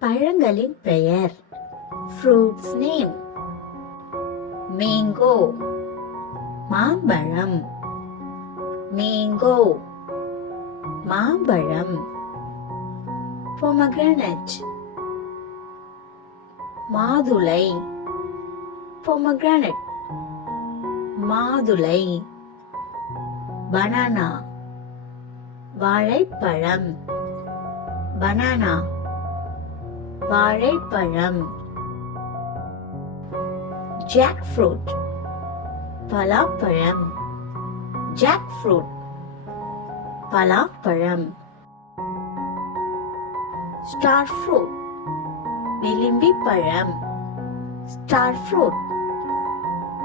பழங்களின் பெயர். Fruits name mango மாம்பழம். Mango மாம்பழம். பொமக்ரானட் மாதுளை. பொமக்ரானட் மாதுளை. பனானா வாழைப்பழம். பனானா வாழைப்பழம். ஜாக் ஃப்ரூட் பலாப்பழம். ஜாக் ஃப்ரூட் பலாப்பழம். ஸ்டார் ஃப்ரூட் விளிம்பி பழம் ஸ்டார் ஃப்ரூட்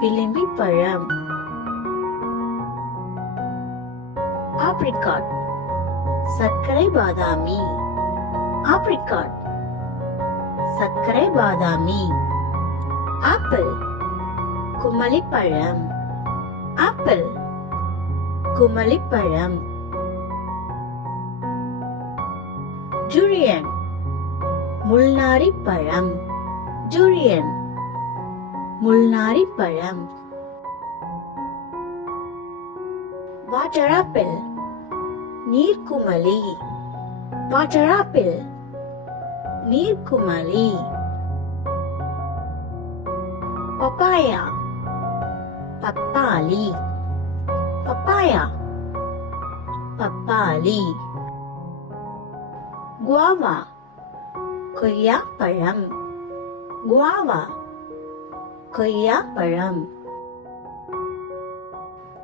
விளிம்பி பழம் ஆப்ரிகாட் சர்க்கரை பாதாமி. ஆப்ரிகாட் சர்க்கரை பாதாமி. ஆப்பிள் குமளிப்பழம். ஆப்பிள் குமளிப்பழம். ஜூரியன் முள்நாரி பழம் ஜூரியன் முள்நாரி பழம் வாட்டர் ஆப்பிள் நீர்க்குமலி வாட்டர் ஆப்பிள் நீர்க்குமலி பப்பாயா. பப்பாளி. பப்பாயா. பப்பாளி. குவாவா. கொய்யா பழம் குவாவா. கொய்யா பழம்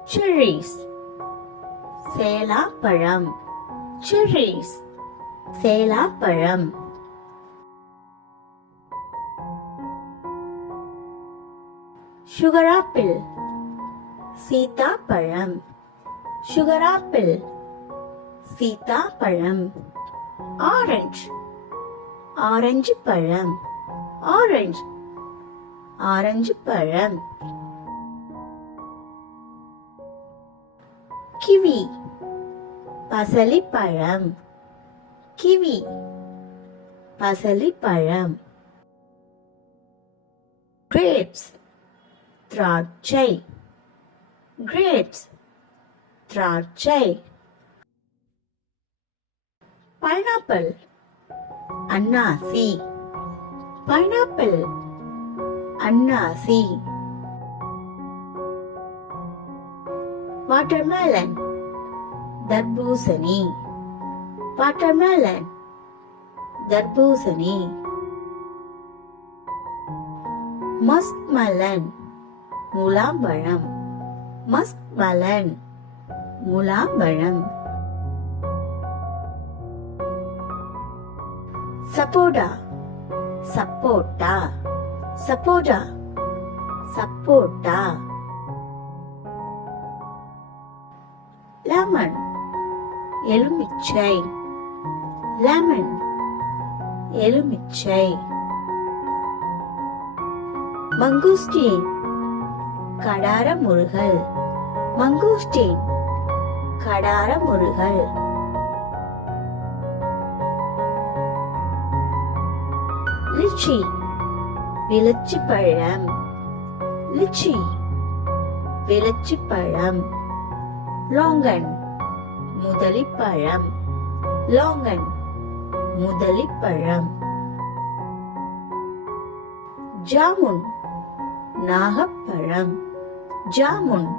செர்ரிஸ். சேலா பழம் செர்ரிஸ். சேலா சுகர் ஆப்பிள் சீதா பழம் சுகர் ஆப்பிள் சீதா ஆரஞ்சு ஆரஞ்சு பழம் ஆரஞ்சு ஆரஞ்சு பழம் கிவி பசலி பழம் கிவி பசலி பழம் கிரேப்ஸ் திராட்சை. கிரேப்ஸ் திராட்சை. பைனாப்பிள் அன்னாசி. பைனாப்பிள் அன்னாசி. வாட்டர்மெலன் தர்பூசணி. வாட்டர்மெலன் தர்பூசணி. மஸ்க்மலன் முலாம்பழம். Muskmelon. முலாம்பழம். சப்போட்டா. சப்போட்டா. சப்போட்டா. சப்போட்டா. லெமன். எலுமிச்சை. லெமன். எலுமிச்சை. மங்குஸ்டீன் கடார முருகல். மங்கூஸ்டீன் கடார முருகல். லிச்சி. விளச்சி பழம். லிச்சி. விளச்சி பழம். லோங்கன். முதலிப்பழம் லோங்கன். முதலிப்பழம் ஜாமுன். நாகப்பழம். ஜாமுன்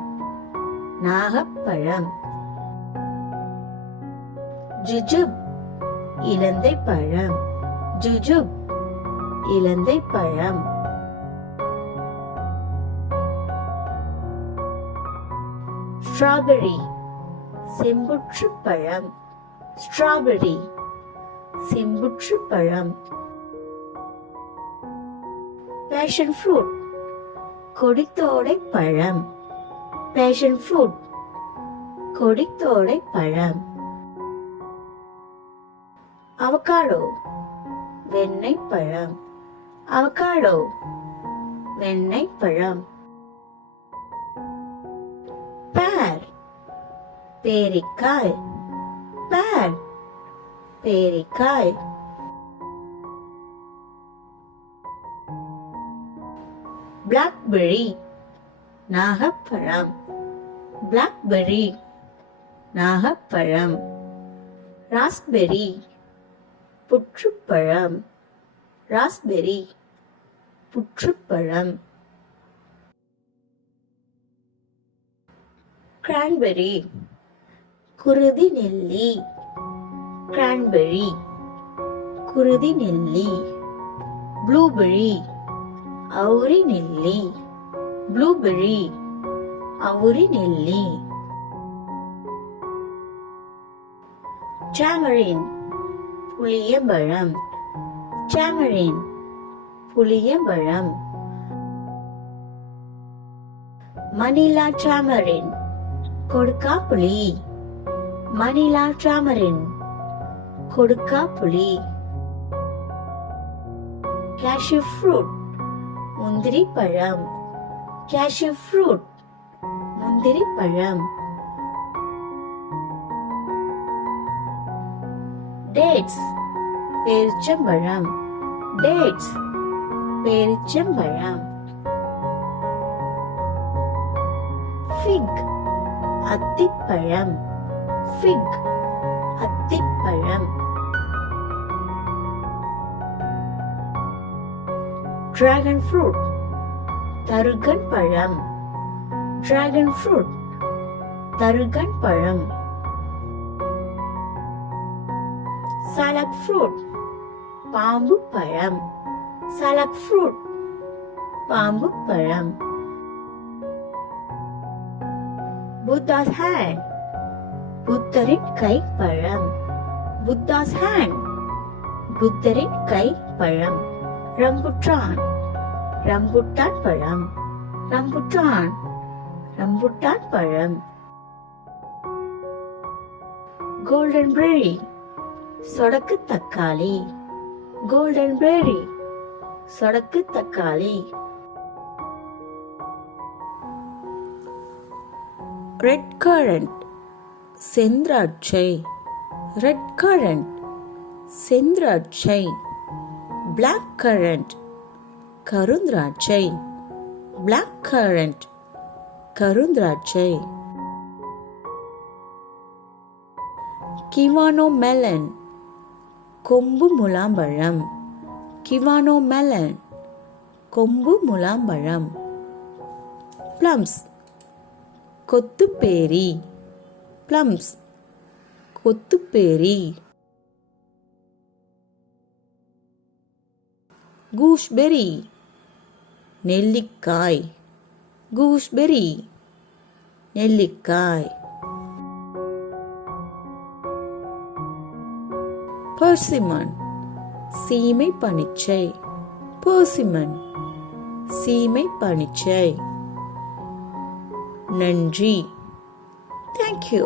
நாகப்பழம். ஜுஜுப் இலந்தை பழம் ஜுஜுப் இலந்தை பழம் ஸ்ட்ராபெரி செம்புற்று பழம் ஸ்ட்ராபெரி செம்புற்று பழம் பேஷன் ஃப்ரூட் கொடித்தோடை பழம் பேஷன் ஃப்ரூட் கொடித்தோடை பழம் அவகாடோ வெண்ணெய் பழம் அவகாடோ வெண்ணெய் பழம் பேர் பேரிக்காய். பேர் பேரிக்காய். பிளாக்பெரி நாகப்பழம் பிளாக்பெரி நாகப்பழம் ராஸ்பெர்ரி புற்றுப்பழம் ராஸ்பெர்ரி புற்றுப்பழம் கிரான்பெரி குருதி நெல்லி கிரான்பெரி குருதி நெல்லி ப்ளூபெரி அவுரி நெல்லி. ப்ளூபெர்ரி. அவுரி நெல்லி. டேமரின் புளிய பழம். புளியம்பழம் புளிய பழம். மணிலா டாமரின் கொடுக்கா புளி மணிலா டாமரின் கொடுக்கா புளி கேஷ்யூ ஃப்ரூட் முந்திரி பழம் கேஷ்யூ ஃப்ரூட் முந்திரி பழம் டேட்ஸ் பேரிச்சம்பழம். டேட்ஸ் பேரிச்சம்பழம். ஃபிக் அத்திப்பழம். ஃபிக் அத்திப்பழம். டிராகன் ஃப்ரூட் தருகன் பழம் டிராகன் ஃப்ரூட் தருகன் பழம் சலக் ஃப்ரூட் பாம்பு பழம் சலக் ஃப்ரூட் பாம்பு பழம் புத்தாஸ் ஹேண்ட் புத்தரின் கை பழம் புத்தாஸ் ஹேண்ட் புத்தரின் கை பழம் ரம்புட்டான் ரம்புட்டான் பழம். ரம்புட்டான் ரம்புட்டான் பழம். கோல்டன் பெர்ரி சொடக்கு தக்காளி. கோல்டன் பெர்ரி சொடக்கு தக்காளி. ரெட் கரண்ட் செந்திராட்சை. ரெட் கரண்ட் செந்திராட்சை. பிளாக் கரண்ட் கருந்திராட்சை பிளாக் கரண்ட் கருந்திராட்சை கிவானோ மெலன் கொம்பு முலாம்பழம் கிவானோ மெலன் கொம்பு முலாம்பழம் பிளம்ஸ் கொத்துப்பேரி பிளம்ஸ் கொத்துப்பேரி கூஷ்பெரி நெல்லிக்காய் கூஷ்பெரி நெல்லிக்காய் பர்சிமன் சீமை பனிச்சை பர்சிமன் சீமை பனிச்சை நன்றி தேங்க்யூ